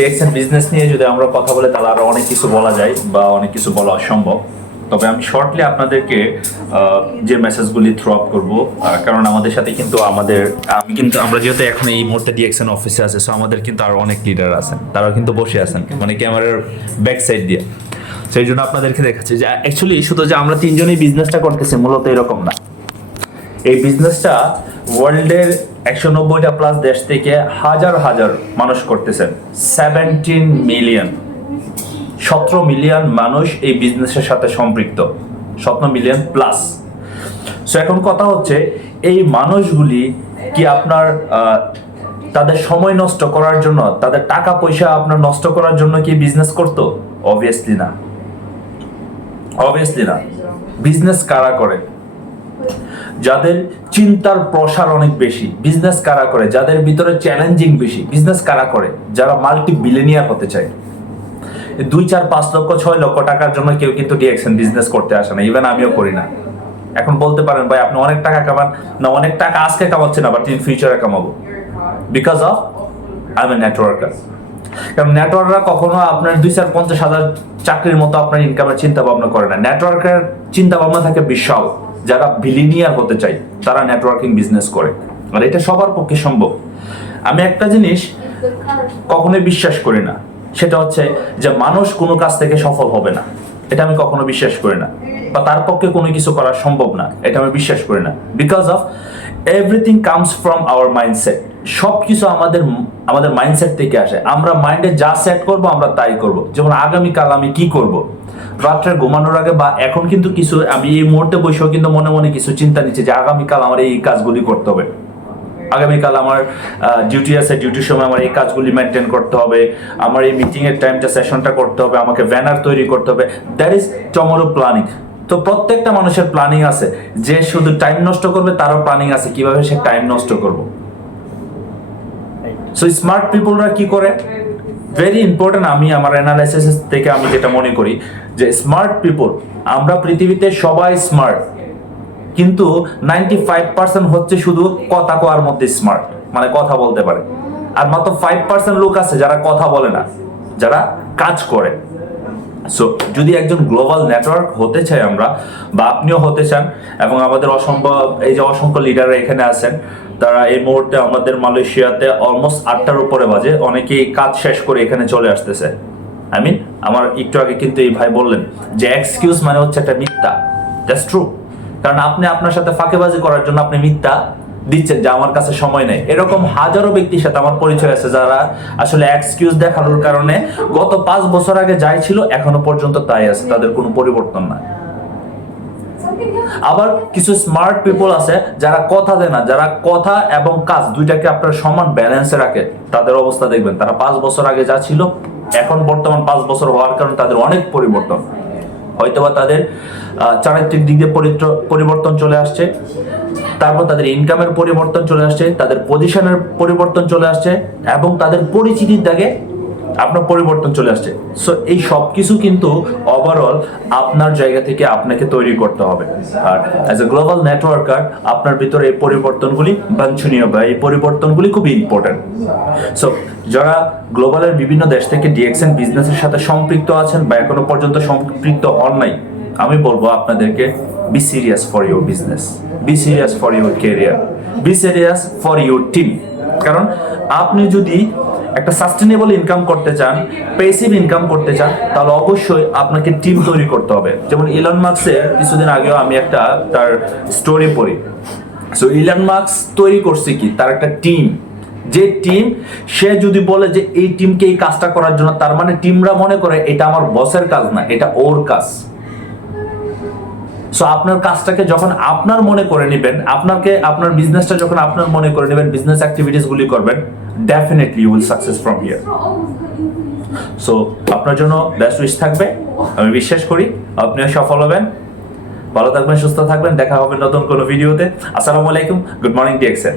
DXN business নিয়ে যদি আমরা কথা বলি তাহলে আরো অনেক কিছু বলা যায় বা অনেক কিছু বলা অসম্ভব। তবে আমি শর্টলি আপনাদেরকে যে মেসেজগুলি থ্রো আপ করবো, কারণ আমাদের সাথে কিন্তু আমরা যেহেতু এখন এই মুহূর্তে ডিএক্সএন অফিসে আছে, সো আমাদের কিন্তু আরো অনেক লিডার আছেন, তারাও কিন্তু বসে আছেন মানে ক্যামেরার ব্যাক সাইড দিয়ে। সেই জন্য আপনাদেরকে দেখাচ্ছি যে অ্যাকচুয়ালি শুধু যে আমরা তিনজনই বিজনেসটা করতেছি মূলত এরকম না। এই বিজনেসটা ওয়ার্ল্ডের 190টা প্লাস দেশ থেকে হাজার হাজার মানুষ করতেছেন। 17 মিলিয়ন মানুষ এই বিজনেসের সাথে সম্পৃক্ত, 17 মিলিয়ন প্লাস। সো এখন কথা হচ্ছে এই মানুষগুলি কি আপনার তাদের সময় নষ্ট করার জন্য, তাদের টাকা পয়সা আপনার নষ্ট করার জন্য কি বিজনেস করতো? অবভিয়াসলি না। বিজনেস কারা করে? যাদের চিন্তার প্রসার অনেক বেশি। বিজনেস কারা করে? যাদের ভিতরে চ্যালেঞ্জিং বেশি। বিজনেস কারা করে? যারা মাল্টি বিলিয়নিয়ার হতে চায়। 2, 4, 5 লক্ষ 6 লক্ষ টাকার জন্য কেউ কিন্তু ডিএক্সএন বিজনেস করতে আসে না। ইভেন আমিও করি না। এখন বলতে পারেন ভাই আপনি অনেক টাকা কামান না, অনেক টাকা আজকে কামাচ্ছেন আবার ইন ফিউচারে কামাবো, because of I am a networker. কারণ নেটওয়ার্কাররা কখনো আপনার 2, 4, 50 হাজার চাকরির মতো আপনার ইনকামের চিন্তা ভাবনা করে না। নেটওয়ার্কের চিন্তা ভাবনা থাকে বিশাল। যারা বিলিনিয়ার হতে চায় তারা নেটওয়ার্কিং বিজনেস করে, আর এটা সবার পক্ষে সম্ভব। আমি একটা জিনিস কখনোই বিশ্বাস করি না, সেটা হচ্ছে যে মানুষ কোনো কাজ থেকে সফল হবে না। এটা আমি কখনো বিশ্বাস করি না, বা তার পক্ষে কোনো কিছু করা সম্ভব না, এটা আমি বিশ্বাস করি না। Because of everything comes from our mindset. সবকিছু আমাদের মাইন্ডসেট থেকে আসে। আমরা মাইন্ডে যা সেট করব আমরা তাই করব। যেমন আগামীকাল আমি কি করব, রাত্রে ঘুমানোর আগে বা এখন কিন্তু কিছু আমি এই মুহূর্তে বসেও কিন্তু মনে মনে কিছু চিন্তা নিচ্ছি যে আগামীকাল আমার এই কাজগুলি করতে হবে, আগামীকাল আমার ডিউটি আছে, ডিউটির সময় আমার এই কাজগুলি মেনটেন করতে হবে, আমার এই মিটিং এর টাইমটা সেশনটা করতে হবে, আমাকে ব্যানার তৈরি করতে হবে। That is tomorrow planning. তো প্রত্যেকটা মানুষের প্ল্যানিং আছে। যে শুধু টাইম নষ্ট করবে তারও প্ল্যানিং আছে কিভাবে সে টাইম নষ্ট করবে। সো স্মার্ট পিপলরা কি করে? Very important. আমি আমার অ্যানালাইসিস থেকে আমি যেটা মনে করি যে স্মার্ট পিপল, আমরা পৃথিবীতে সবাই স্মার্ট, কিন্তু 95% হচ্ছে শুধু কথা কওয়ার মধ্যে স্মার্ট, মানে কথা বলতে পারে। আর মাত্র 5% লোক আছে যারা কথা বলে না, যারা কাজ করে। সো যদি একজন গ্লোবাল নেটওয়ার্ক হতে চাই আমরা, বা আপনিও হতে চান, এবং আমাদের অসংখ্য লিডাররা এখানে আছেন, তারা এই মুহূর্তে আমাদের মালয়েশিয়াতে অলমোস্ট 8টার উপরে বাজে, অনেকেই কাজ শেষ করে এখানে চলে আসতেছে। আমার একটু আগে কিন্তু এই ভাই বললেন যে এক্সকিউজ মানে হচ্ছে একটা মিথ্যা। That's true. কারণ আপনি আপনার সাথে ফাঁকেবাজি করার জন্য আপনি মিথ্যা দিচ্ছেন যে আমার কাছে সময় নেই। এরকম হাজারো ব্যক্তির সাথে আমার পরিচয় আছে যারা আসলে এক্সকিউজ দেখানোর কারণে গত 5 বছর আগে যাই ছিল এখনো পর্যন্ত তাই আছে, তাদের কোনো পরিবর্তন নাই। আবার কিছু স্মার্ট পিপল আছে যারা কথা দেয় না, যারা কথা এবং কাজ দুইটাকে আপনার সমান ব্যালেন্সে রাখে। তাদের অবস্থা দেখবেন তারা 5 বছর আগে যা ছিল এখন বর্তমান 5 বছর হওয়ার কারণে তাদের অনেক পরিবর্তন। হয়তোবা তাদের চারিত্রিক দিক দিয়ে পরিবর্তন চলে আসছে, তারপর তাদের ইনকামের পরিবর্তন চলে আসছে, তাদের পজিশনের পরিবর্তন চলে আসছে, এবং তাদের পরিচিতির দাগে আপনার পরিবর্তন চলে আসছে। সো এই সব কিছু কিন্তু ওভারঅল আপনার জায়গা থেকে আপনাকে তৈরি করতে হবে। আর অ্যাজ এ গ্লোবাল নেটওয়ার্কার আপনার ভিতরে এই পরিবর্তনগুলি বাঞ্ছনীয়, বা এই পরিবর্তনগুলি খুবই ইম্পর্টেন্ট। সো যারা গ্লোবালের বিভিন্ন দেশ থেকে ডিএক্সএন বিজনেসের সাথে সম্পৃক্ত আছেন বা এখনো পর্যন্ত সম্পৃক্ত হন নাই, আমি বলবো আপনাদেরকে be serious for your business, be serious for your career, be serious for your team. কারণ আপনি যদি একটা সাস্টেনেবল ইনকাম করতে চান, প্যাসিভ ইনকাম করতে চান, তাহলে অবশ্যই আপনাকে টিম তৈরি করতে হবে। যেমন ইলন মাস্কের কিছুদিন আগেও আমি একটা তার স্টোরি পড়ি। সো ইলন মাস্ক তৈরি করছে কি? তার একটা টিম। যে টিম, সে যদি বলে যে এই টিমকে এই কাজটা করার জন্য, তার মানে টিমরা মনে করে এটা আমার বসের কাজ না, এটা ওর কাজ। সো আপনার কাজটাকে যখন আপনার মনে করে নেবেন, আপনার বিজনেসটা যখন আপনার মনে করে নেবেন, বিজনেস অ্যাক্টিভিটিস গুলি করবেন, definitely you will success from here. So আপনার জন্য বেস্ট উইশ থাকবে। আমি বিশ্বাস করি আপনিও সফল হবেন। ভালো থাকবেন, সুস্থ থাকবেন। দেখা হবে নতুন কোনো ভিডিওতে। আসসালামু আলাইকুম, গুড মর্নিং ডিএক্সএন।